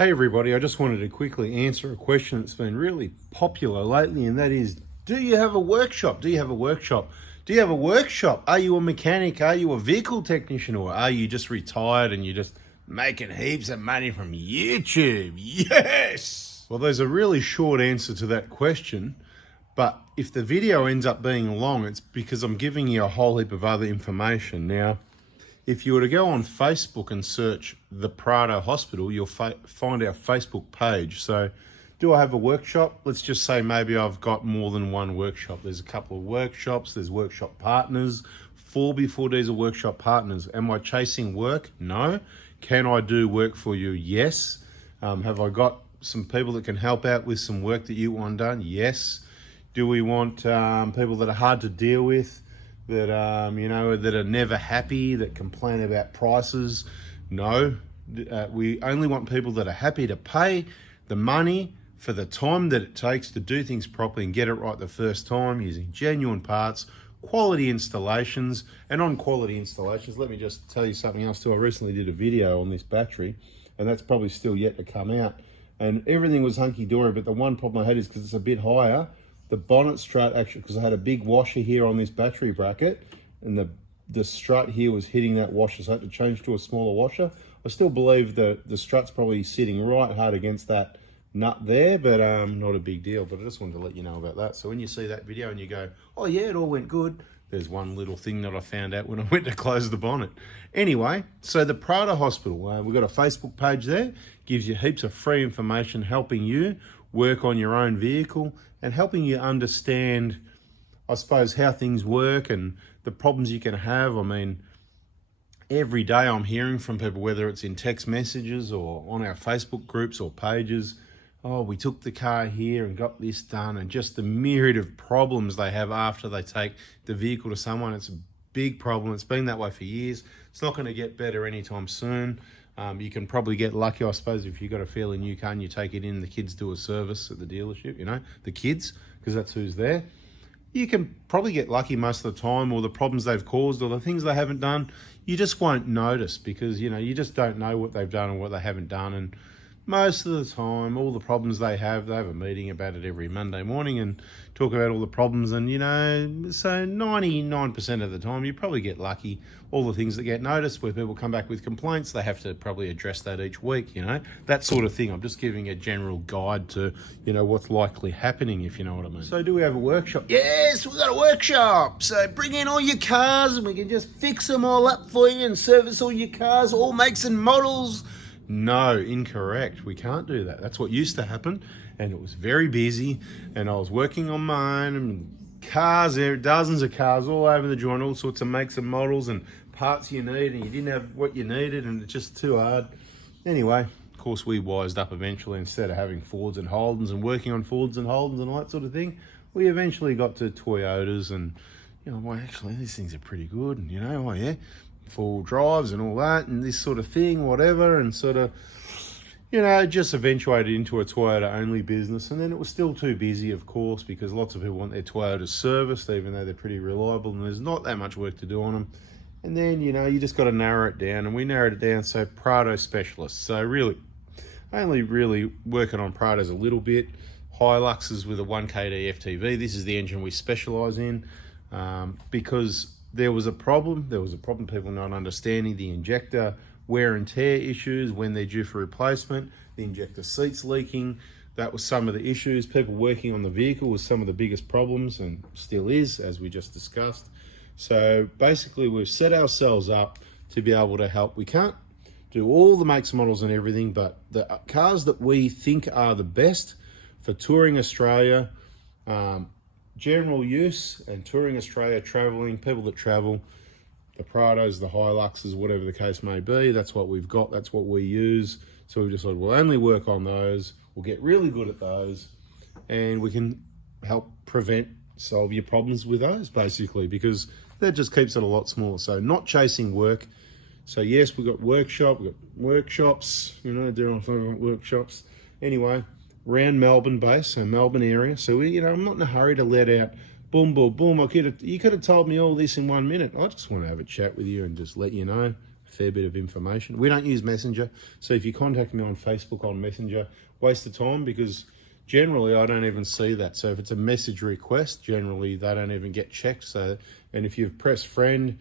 Hey everybody, I just wanted to quickly answer a question that's been really popular lately, and that is, do you have a workshop? Do you have a workshop? Do you have a workshop? Are you a mechanic? Are you a vehicle technician? Or are you just retired and you're just making heaps of money from YouTube? Yes! Well, there's a really short answer to that question, but if the video ends up being long, it's because I'm giving you a whole heap of other information. Now, if you were to go on Facebook and search the Prado Hospital, you'll find our Facebook page. So do I have a workshop? Let's just say maybe I've got more than one workshop. There's a couple of workshops, there's workshop partners, 4x4Ds are workshop partners. Am I chasing work? No. Can I do work for you? Yes. Have I got some people that can help out with some work that you want done? Yes. Do we want people that are hard to deal with? That that are never happy, that complain about prices? No. We only want people that are happy to pay the money for the time that it takes to do things properly and get it right the first time using genuine parts, quality installations. And on quality installations, let me just tell you something else too. I recently did a video on this battery, and that's probably still yet to come out. And everything was hunky-dory, but the one problem I had is because it's a bit higher, the bonnet strut actually, because I had a big washer here on this battery bracket, and the strut here was hitting that washer, so I had to change to a smaller washer. I still believe the strut's probably sitting right hard against that nut there, but not a big deal. But I just wanted to let you know about that. So when you see that video and you go, oh yeah, it all went good, there's one little thing that I found out when I went to close the bonnet. Anyway, so the Prado Hospital, we've got a Facebook page there, gives you heaps of free information helping you work on your own vehicle and helping you understand, I suppose, how things work and the problems you can have. I mean, every day I'm hearing from people, whether it's in text messages or on our Facebook groups or pages, oh, we took the car here and got this done, and just the myriad of problems they have after they take the vehicle to someone. It's a big problem. It's been that way for years. It's not going to get better anytime soon. You can probably get lucky, I suppose, if you've got a fairly new car and you take it in, the kids do a service at the dealership, the kids, because that's who's there. You can probably get lucky most of the time, or the problems they've caused or the things they haven't done, you just won't notice because, you just don't know what they've done and what they haven't done. And most of the time, all the problems they have a meeting about it every Monday morning and talk about all the problems. And, so 99% of the time, you probably get lucky. All the things that get noticed where people come back with complaints, they have to probably address that each week, that sort of thing. I'm just giving a general guide to, what's likely happening, if you know what I mean. So do we have a workshop? Yes, we've got a workshop. So bring in all your cars and we can just fix them all up for you and service all your cars, all makes and models. No, incorrect. We can't do that. That's what used to happen, and it was very busy, and I was working on mine, and cars, there dozens of cars all over the joint, all sorts of makes and models and parts you need, and you didn't have what you needed, and it's just too hard. Anyway, of course, we wised up eventually. Instead of having Fords and Holdens and working on Fords and Holdens and all that sort of thing, we eventually got to Toyotas, and well, actually, these things are pretty good, and oh yeah, full drives and all that and this sort of thing, whatever, and sort of, just eventuated into a Toyota only business. And then it was still too busy, of course, because lots of people want their Toyotas serviced, even though they're pretty reliable and there's not that much work to do on them. And then, you just got to narrow it down, and we narrowed it down, so Prado specialists. So really, only really working on Prados a little bit, Hiluxes with a 1KD FTV. This is the engine we specialize in, because there was a problem, people not understanding the injector wear and tear issues when they're due for replacement, the injector seats leaking. That was some of the issues. People working on the vehicle was some of the biggest problems, and still is, as we just discussed. So basically we've set ourselves up to be able to help. We can't do all the makes, models and everything, but the cars that we think are the best for touring Australia, general use and touring Australia, traveling, people that travel, the Prados, the Hiluxes, whatever the case may be, that's what we've got, that's what we use. So we've decided we'll only work on those, we'll get really good at those, and we can help solve your problems with those, basically, because that just keeps it a lot smaller. So not chasing work. So yes, we've got workshops, different workshops. Anyway, around Melbourne base, so Melbourne area. So I'm not in a hurry to let out boom, boom, boom. You could have told me all this in 1 minute. I just want to have a chat with you and just let you know a fair bit of information. We don't use Messenger, so if you contact me on Facebook on Messenger, waste of time, because generally I don't even see that. So if it's a message request, generally they don't even get checked. So, and if you've pressed friend,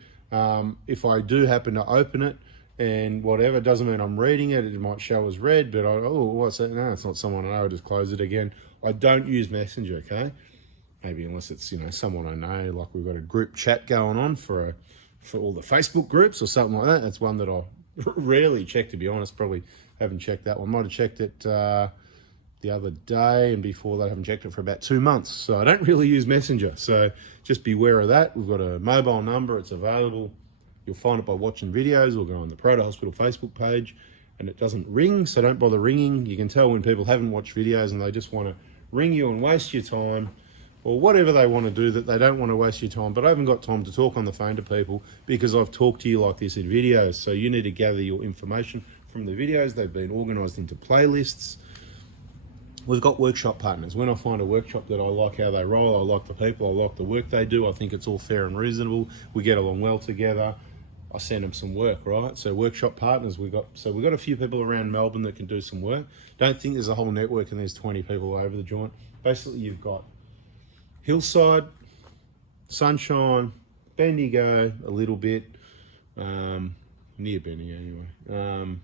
if I do happen to open it and whatever, doesn't mean I'm reading it. It might show as read, but what's that? No, it's not someone I know. I just close it again. I don't use Messenger, okay? Maybe unless it's, someone I know, like we've got a group chat going on for all the Facebook groups or something like that. That's one that I rarely check, to be honest. Probably haven't checked that one. Might have checked it the other day, and before that I haven't checked it for about 2 months. So I don't really use Messenger. So just beware of that. We've got a mobile number. It's available. You'll find it by watching videos or go on the Proto Hospital Facebook page, and it doesn't ring, so don't bother ringing. You can tell when people haven't watched videos and they just want to ring you and waste your time, or whatever they want to do, that they don't want to waste your time. But I haven't got time to talk on the phone to people because I've talked to you like this in videos. So you need to gather your information from the videos. They've been organised into playlists. We've got workshop partners. When I find a workshop that I like how they roll, I like the people, I like the work they do, I think it's all fair and reasonable, we get along well together, I send them some work, right? So workshop partners, we've got a few people around Melbourne that can do some work. Don't think there's a whole network and there's 20 people over the joint. Basically, you've got Hillside, Sunshine, Bendigo, a little bit, near Bendigo anyway,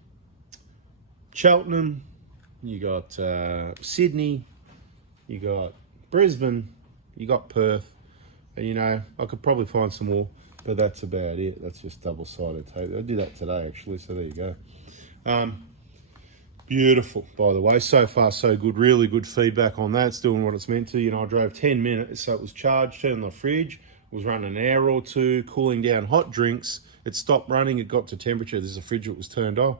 Cheltenham, you got Sydney, you got Brisbane, you got Perth, and I could probably find some more, but that's about it. That's just double-sided tape. I did that today, actually, so there you go. Beautiful, by the way. So far, so good. Really good feedback on that. It's doing what it's meant to. I drove 10 minutes, so it was charged, turned on the fridge, it was running an hour or two, cooling down hot drinks. It stopped running, it got to temperature. There's a fridge that was turned off.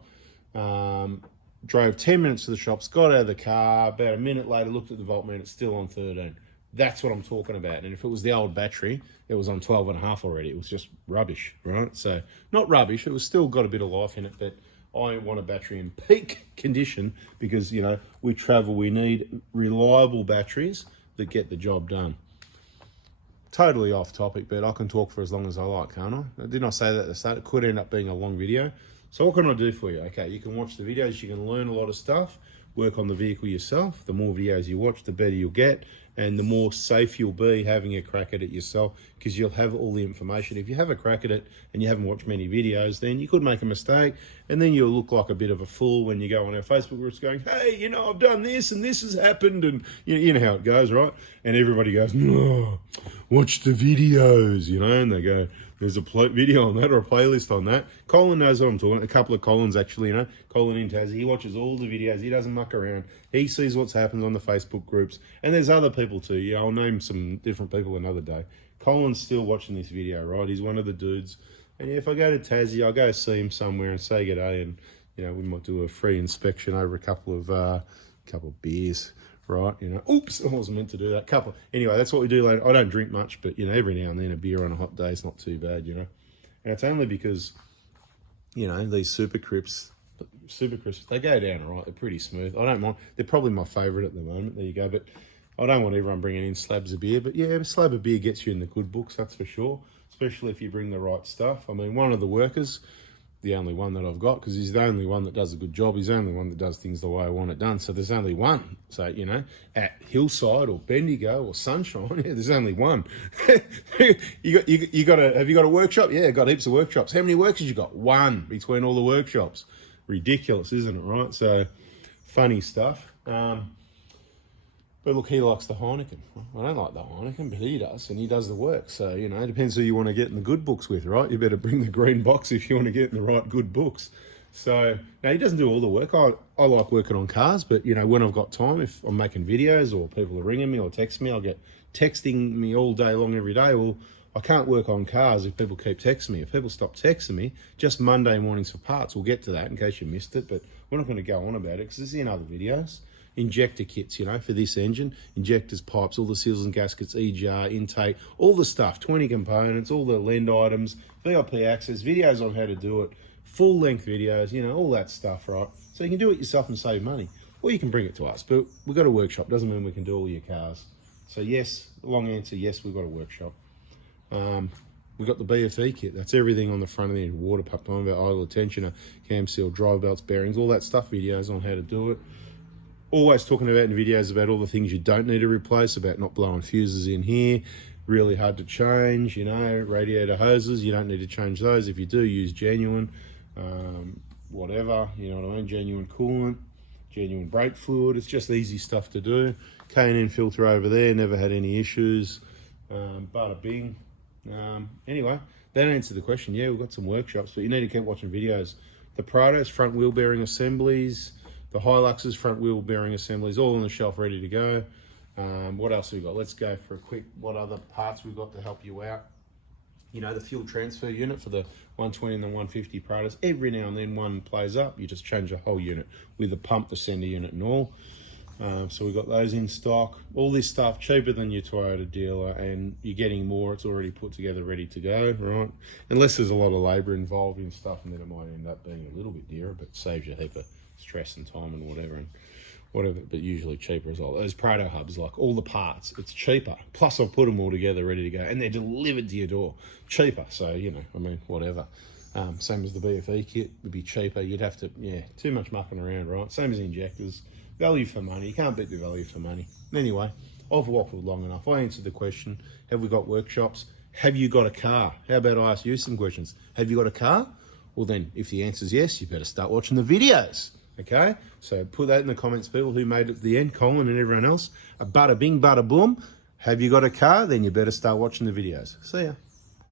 Drove 10 minutes to the shops, got out of the car, about a minute later, looked at the voltmeter, it's still on 13. That's what I'm talking about. And if it was the old battery, it was on 12.5 already. It was just rubbish, right? So, not rubbish, it was still got a bit of life in it, but I want a battery in peak condition because, we travel, we need reliable batteries that get the job done. Totally off topic, but I can talk for as long as I like, can't I? Didn't I say that at the start? It could end up being a long video. So what can I do for you? Okay, you can watch the videos, you can learn a lot of stuff, work on the vehicle yourself. The more videos you watch, the better you'll get, and the more safe you'll be having a crack at it yourself, because you'll have all the information. If you have a crack at it and you haven't watched many videos, then you could make a mistake, and then you'll look like a bit of a fool when you go on our Facebook groups going, hey, I've done this and this has happened, and you know how it goes, right? And everybody goes, no, watch the videos, and they go, there's a video on that or a playlist on that. Colin knows what I'm talking about. A couple of Collins, actually, Colin in Tassie. He watches all the videos. He doesn't muck around. He sees what's happened on the Facebook groups. And there's other people too. Yeah, I'll name some different people another day. Colin's still watching this video, right? He's one of the dudes. And if I go to Tassie, I'll go see him somewhere and say g'day, and we might do a free inspection over a couple of beers. Right, oops, I wasn't meant to do that. Anyway, that's what we do later. I don't drink much, but, every now and then a beer on a hot day is not too bad, And it's only because, these Super Crisps, they go down all right. They're pretty smooth. I don't mind. They're probably my favourite at the moment. There you go. But I don't want everyone bringing in slabs of beer. But, yeah, a slab of beer gets you in the good books, that's for sure, especially if you bring the right stuff. I mean, one of the workers, the only one that I've got, because he's the only one that does a good job. He's the only one that does things the way I want it done. So there's only one. So, at Hillside or Bendigo or Sunshine, there's only one. Have you got a workshop? Yeah, got heaps of workshops. How many workers you got? One between all the workshops. Ridiculous, isn't it, right? So, funny stuff. But look, he likes the Heineken. I don't like the Heineken, but he does, and he does the work. So, it depends who you want to get in the good books with, right? You better bring the green box if you want to get in the right good books. So, now he doesn't do all the work. I like working on cars, but, when I've got time, if I'm making videos or people are ringing me or texting me, I'll get texting me all day long every day. Well, I can't work on cars if people keep texting me. If people stop texting me, just Monday mornings for parts. We'll get to that in case you missed it, but we're not going to go on about it because it's in other videos. Injector kits, for this engine, injectors, pipes, all the seals and gaskets, EGR, intake, all the stuff, 20 components, all the lend items, VIP access, videos on how to do it, full length videos, all that stuff, right? So you can do it yourself and save money, or you can bring it to us, but we've got a workshop, doesn't mean we can do all your cars. So yes, the long answer, yes, we've got a workshop. We got the BFE kit. That's everything on the front of the engine. Water pump, time about idle tensioner, cam seal, drive belts, bearings, all that stuff. Videos on how to do it. Always talking about in videos about all the things you don't need to replace, about not blowing fuses in here. Really hard to change, you know, radiator hoses. You don't need to change those. If you do, use genuine, whatever, you know what I mean, genuine coolant, genuine brake fluid. It's just easy stuff to do. K&N filter over there, never had any issues. Bada bing. Anyway, that answered the question. Yeah, we've got some workshops, but you need to keep watching videos. The Prados front wheel bearing assemblies, the Hiluxes front wheel bearing assemblies, all on the shelf ready to go. What else have we got? Let's go for a quick, what other parts we've got to help you out. You know, the fuel transfer unit for the 120 and the 150 Prados. Every now and then one plays up, you just change the whole unit with the pump, the sender unit and all. So we've got those in stock. All this stuff cheaper than your Toyota dealer, and you're getting more. It's already put together, ready to go, right? Unless there's a lot of labour involved in stuff, and then it might end up being a little bit dearer, but saves you a heap of stress and time and whatever, but usually cheaper as well. Those Prado hubs, like all the parts, it's cheaper. Plus I've put them all together, ready to go, and they're delivered to your door. Cheaper, so, you know, I mean, whatever. Same as the BFE kit, would be cheaper. You'd have to, yeah, too much mucking around, right? Same as injectors. Value for money. You can't beat the value for money. Anyway, I've waffled long enough. I answered the question. Have we got workshops? Have you got a car? How about I ask you some questions? Have you got a car? Well then, if the answer is yes, you better start watching the videos. Okay? So put that in the comments, people who made it to the end, Colin and everyone else. A bada bing, bada boom. Have you got a car? Then you better start watching the videos. See ya.